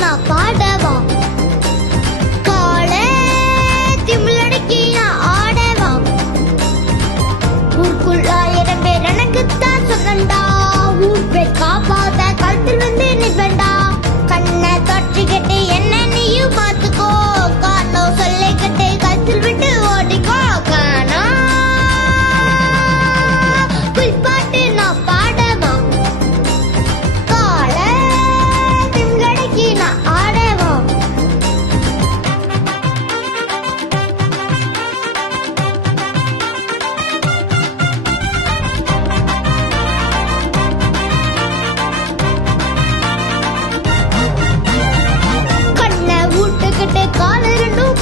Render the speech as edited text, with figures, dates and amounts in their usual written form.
நான் பாடவா காலே திமிழடக்கி நான் ஆடவா ஊருக்குள்ள 1000 பேர் எனக்குத்தான் சொந்தண்டா ஊர் பேர் காப்பாத்த கழுத்தில் வந்து நிப்பண்டா கண்ணை தொற்றிக்கிட்டு என்ன நீயும் பார்த்துக்கோ காரணம் சொல்லிக்கிட்டு கழுத்தில் விட்டு ஓடிக்கோ காணா புல்பாட்டு நான் பாடவா காலே திமிழடக்கி நான் ஆடவா கண்ணை ஊட்டுக்கிட்டு கால ரெண்டும்